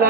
La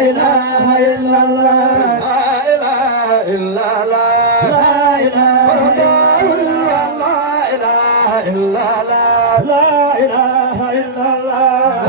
إله إلا الله لا إله إلا الله لا إله إلا الله لا إله إلا الله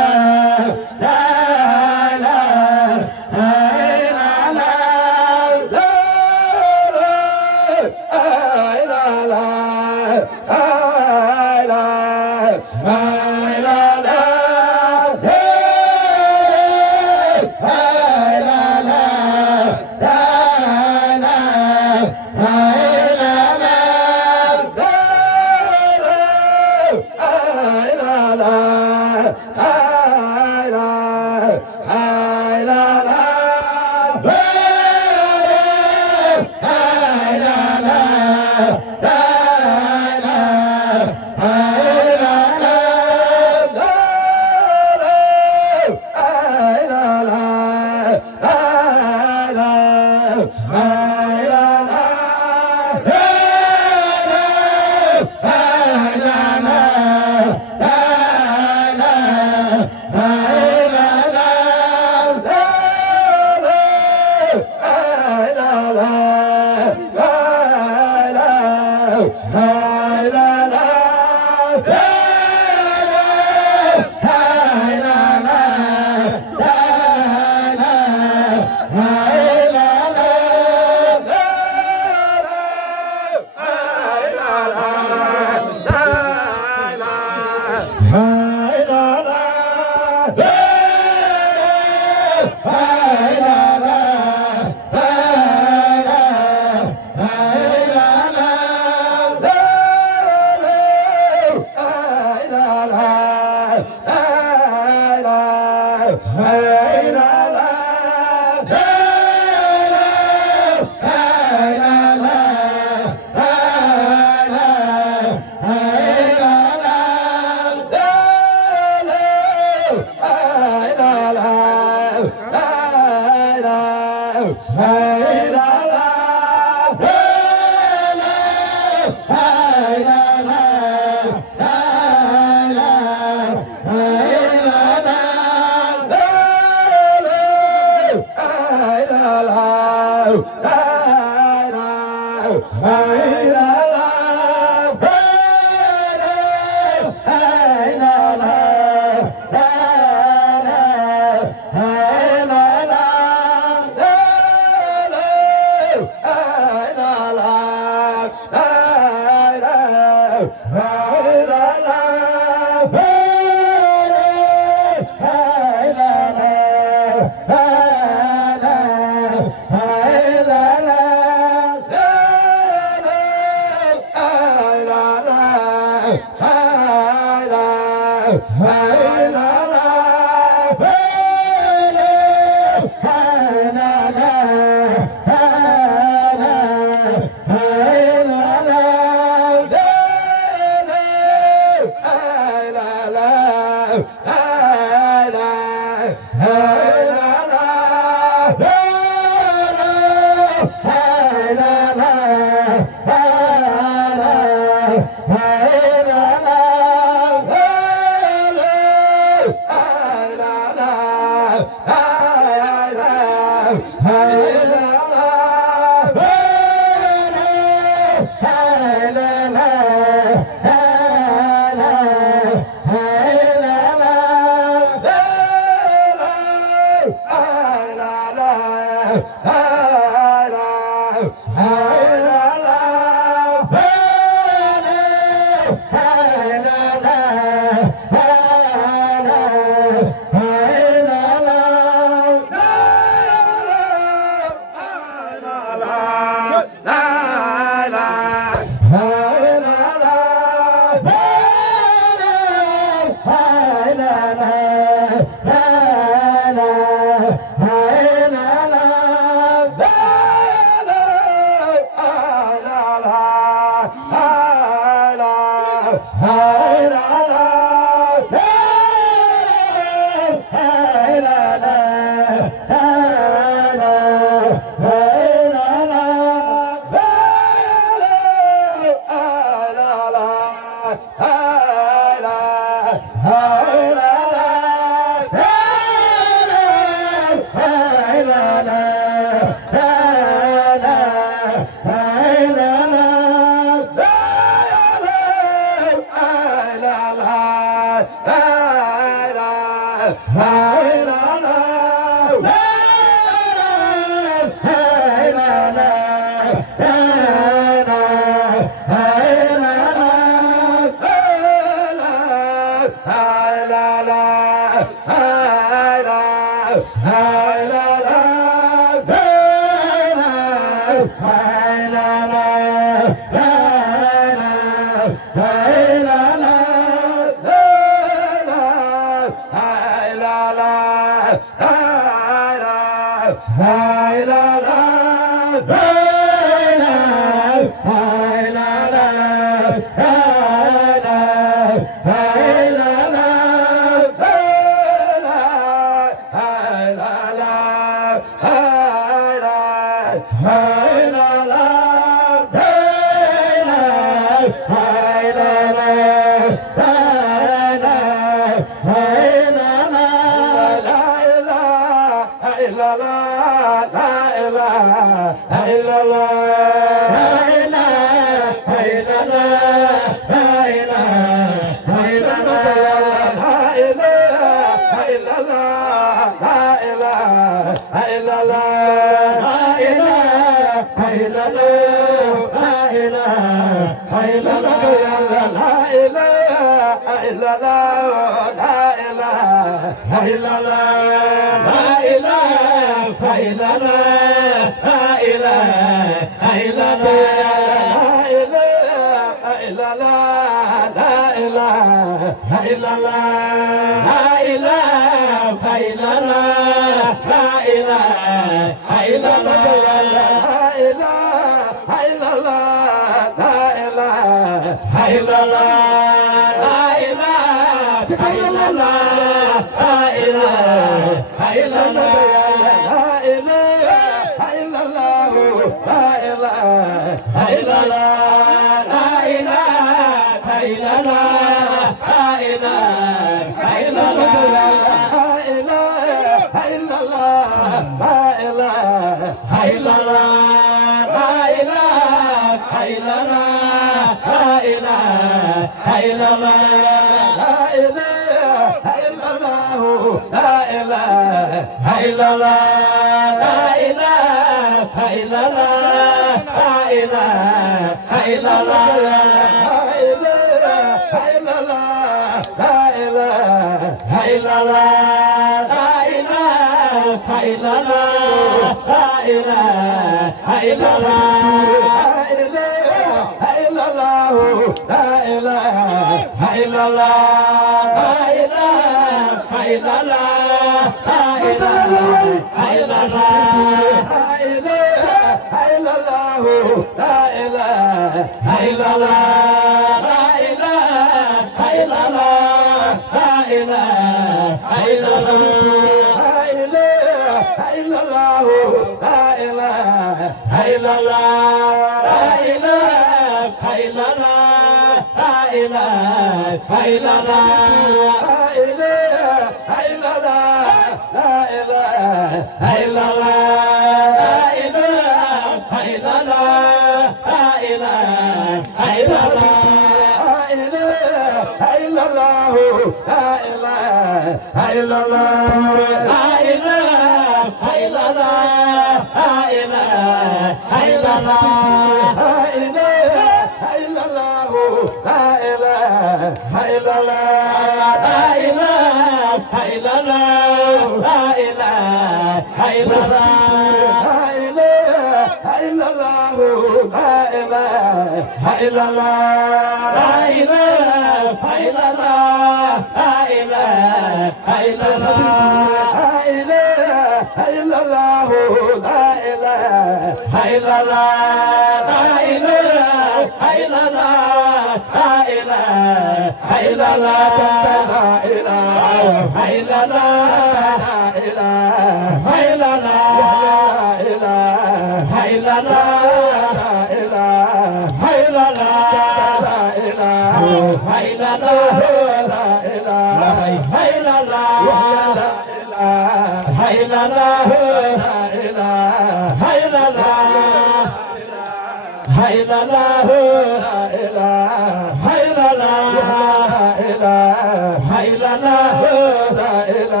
La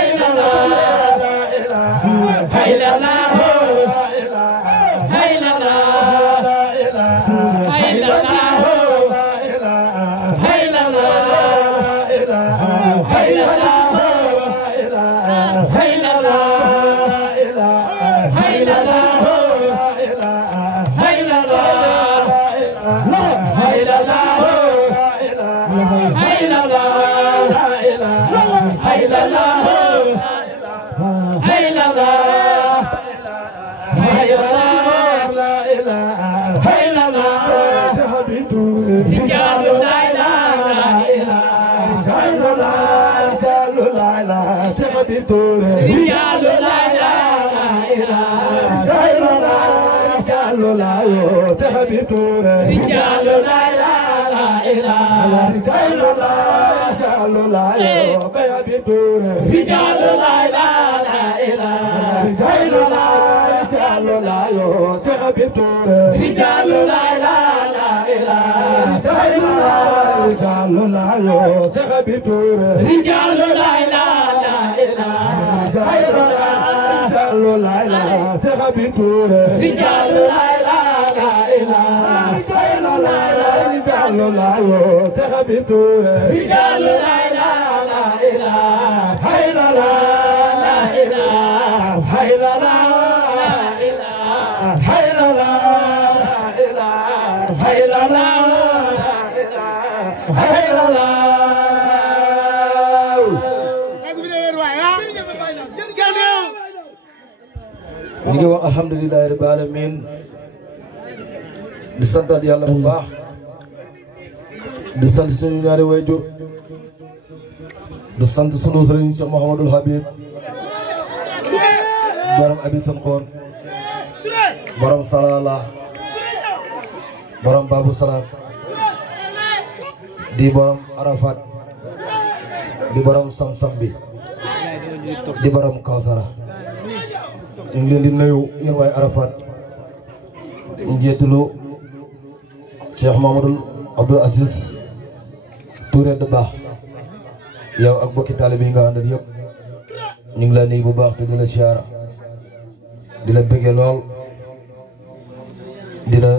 Hey, la la, ñu ngi wax alhamdulillahi rabbil alamin di santal yàlla bu baax di sant suñu ñaari waajur di sant sunu sëriñ Cheikh Mouhamadul Habib borom abi Sankhor borom Salala borom Babu Salam di borom Arafat di borom Sam-Sam bi di borom Kawsara ñu ngi leen di nuyu yéen waaye Arafat njiitalu Cheikh Mamadou Abdou Aziz Touré de baax yow ak bokki taalibe yi nga àndal yëpp ñu ngi la nuyu bu baax te di la siyaara di la bëggee lool di la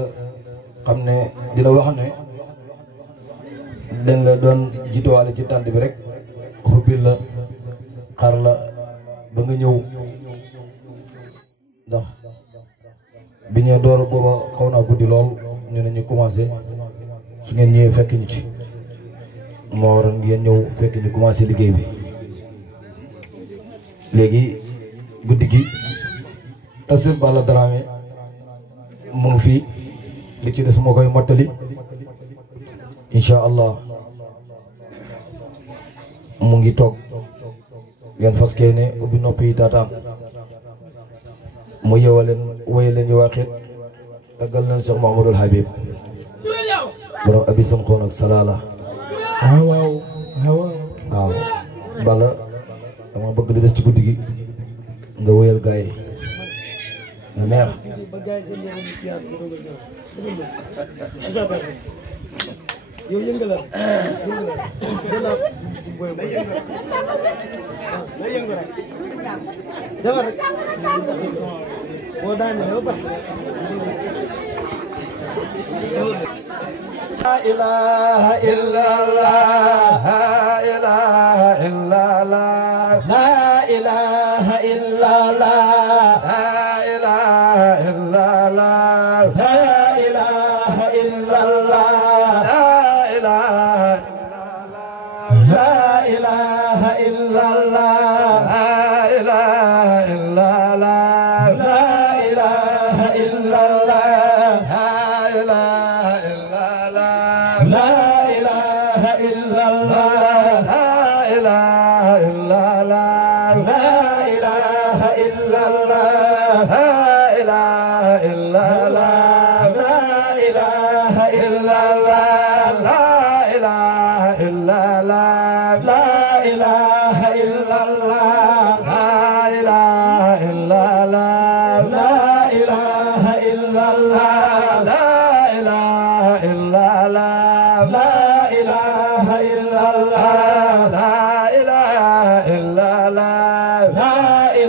xam ne di la wax ne dañ la doon jiituwaale ci tànt bi rek xubbil la xar la ba nga ñëw ndax bi ñu door booba xaw naa guddi lool ñu ne ñu commencé su ngeen ñëwee fekk ñu ci moo waral ngeen ñëw fekk ñu commencé liggéey bi léegi guddi gi Tafsir Balla Dramé mu ngi fii li ci des moo koy mottali incha allah mu ngi toog ngeen fas ne ubbi noppi yi taataan mu yeewal leen woye leen yu waxit daggal leen Cheikh Mouhamadul Habib borom abi Sankhor ak Salala waaw Balla dama bëgg di des ci guddi gi nga woyal gaay yi na neex yow yëngal la yëngu rek dama rek boo daanee ba La ilaha illallah, la ilaha illallah, la ilaha illallah, la ilaha illallah, la ilaha illallah, la ilaha illallah, la ilaha illallah, la ilaha illallah. La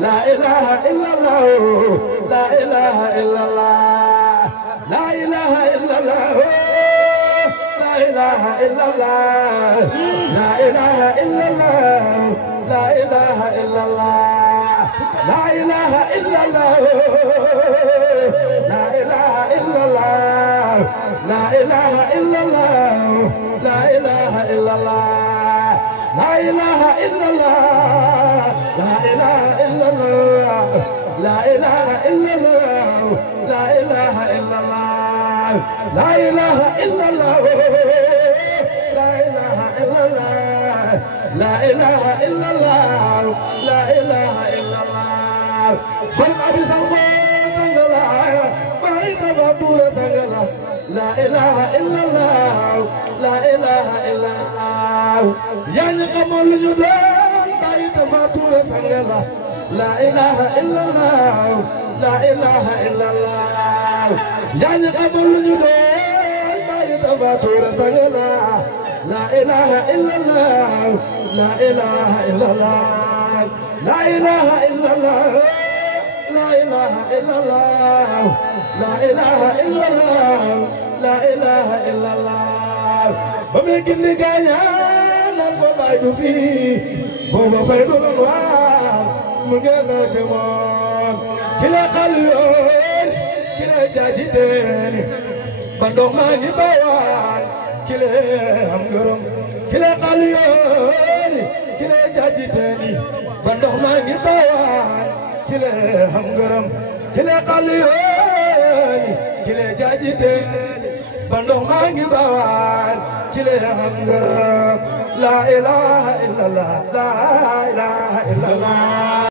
لا إله إلا الله لا إله إلا الله لا إله إلا الله لا إله إلا الله لا إله إلا الله لا إله إلا الله لا إله إلا الله لا إله إلا الله لا إله إلا الله لا إله إلا الله لا إله إلا الله لا إله إلا الله لا إله إلا الله لا إله إلا الله لا إله إلا الله لا إله إلا الله لا إله إلا الله لا إله إلا الله بل أبي سلمان تنجلا ما يتبطل تنجلا لا إله إلا الله لا إله إلا الله يعني قبل جدال ما يتبطل تنجلا لا إله إلا الله لا إله إلا الله يعني قبل جدال ما يتبطل تنجلا لا إله إلا الله لا إله إلا الله لا إله إلا الله لا إله إلا الله لا إله إلا الله لا إله إلا الله بمكن لقايا نرفع بعد فيه بابا فيد الأنوار مجانا جمال كلا قليل كلا جاجتين بندق ما نبوان كلا همغرم كلا قليل كلا جاجتين بندق ما نبوان كلا همغرم كلا قليل كلا جاجتين بندق ما نبوان كلا همغرم لا إله إلا الله لا إله إلا الله